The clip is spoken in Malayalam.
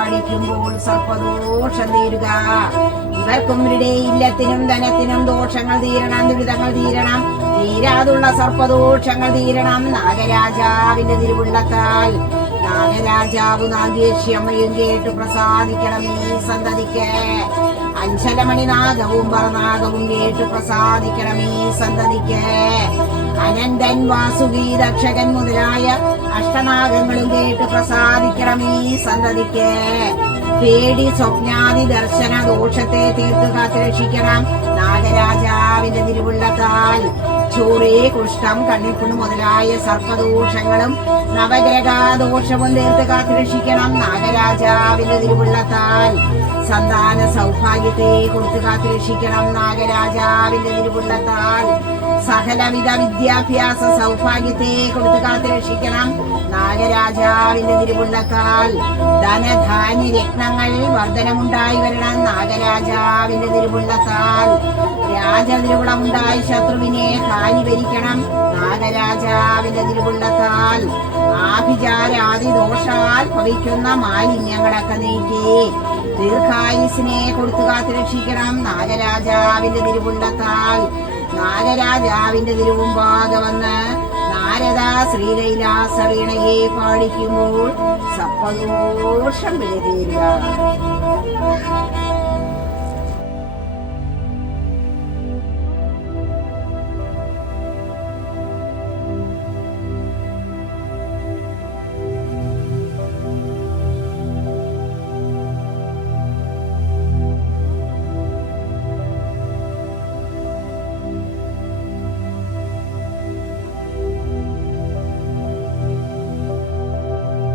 പാടിക്കുമ്പോൾ സർപ്പദോഷം തീരുക. ഇവർക്കും ഇല്ലത്തിനും ധനത്തിനും ദോഷങ്ങൾ തീരണം ദുരിതങ്ങൾ തീരണം. തീരാതുള്ള സർപ്പദോഷങ്ങൾ തീരണം. നാഗരാജാവിന്റെ തിരുവുള്ളത്താൽ. നാഗരാജാവ് നാഗേഷ്യമ്മയും കേട്ടു പ്രസാദിക്കണം ഈ സന്തതിക്ക്. അഞ്ചലമണി നാഗവും പറനാഗവും കേട്ടു പ്രസാദിക്കണം ഈ സന്തതിക്ക്. അനന്തൻ വാസുകി ദക്ഷകൻ മുതലായ അഷ്ടനാഗങ്ങളും കേട്ട് പ്രസാദിക്കണം ഈ സന്തതിക്ക്. പേടി സ്വപ്നാദി ദർശന ദോഷത്തെ തീർത്തു കാത്തുരക്ഷിക്കണം നാഗരാജാവിന്റെ തിരുവുള്ളത്താൽ. ചോറേ കുഷ്ഠം കണ്ണിപ്പുണ് മുതലായ സർപ്പദോഷങ്ങളും നവഗ്രഹദോഷവും തീർത്ത് കാത്തുരക്ഷിക്കണം നാഗരാജാവിന്റെ തിരുവുള്ളത്താൽ. സന്താന സൗഭാഗ്യത്തെ കൊടുത്തു കാത്തുരക്ഷിക്കണം നാഗരാജാവിന്റെ തിരുവുള്ളത്താൽ. സകലവിധ വിദ്യാഭ്യാസ സൗഭാഗ്യത്തെ കൊടുത്തു കാത്തുരക്ഷിക്കണം നാഗരാജാവിന്റെ തിരുവുള്ളത്താൽ ധനധാന്യ രത്നങ്ങൾ വർധനമുണ്ടായി വരണം. നാഗരാജാവിന്റെ തിരുവുള്ളത്താൽ രാജതിരുവുളമുണ്ടായി ശത്രുവിനെ ഹാനി ഭരിക്കണം. നാഗരാജാവിന്റെ തിരുവുള്ളത്താൽ ആഭിചാരാദി ദോഷാൽ ഭവിക്കുന്ന മാലിന്യങ്ങളൊക്കെ നീക്കി ദീർഘായുസിനെ കൊടുത്തു കാത്തുരക്ഷിക്കണം നാഗരാജാവിന്റെ തിരുവുള്ളത്താൽ നാഗരാജാവിന്റെ തിരുവുമ്പാകെ വന്ന് നാരദ ശ്രീലൈലാസ വീണയെ പാടിക്കുമ്പോൾ സപ്പദോഷം വിലതീരുക.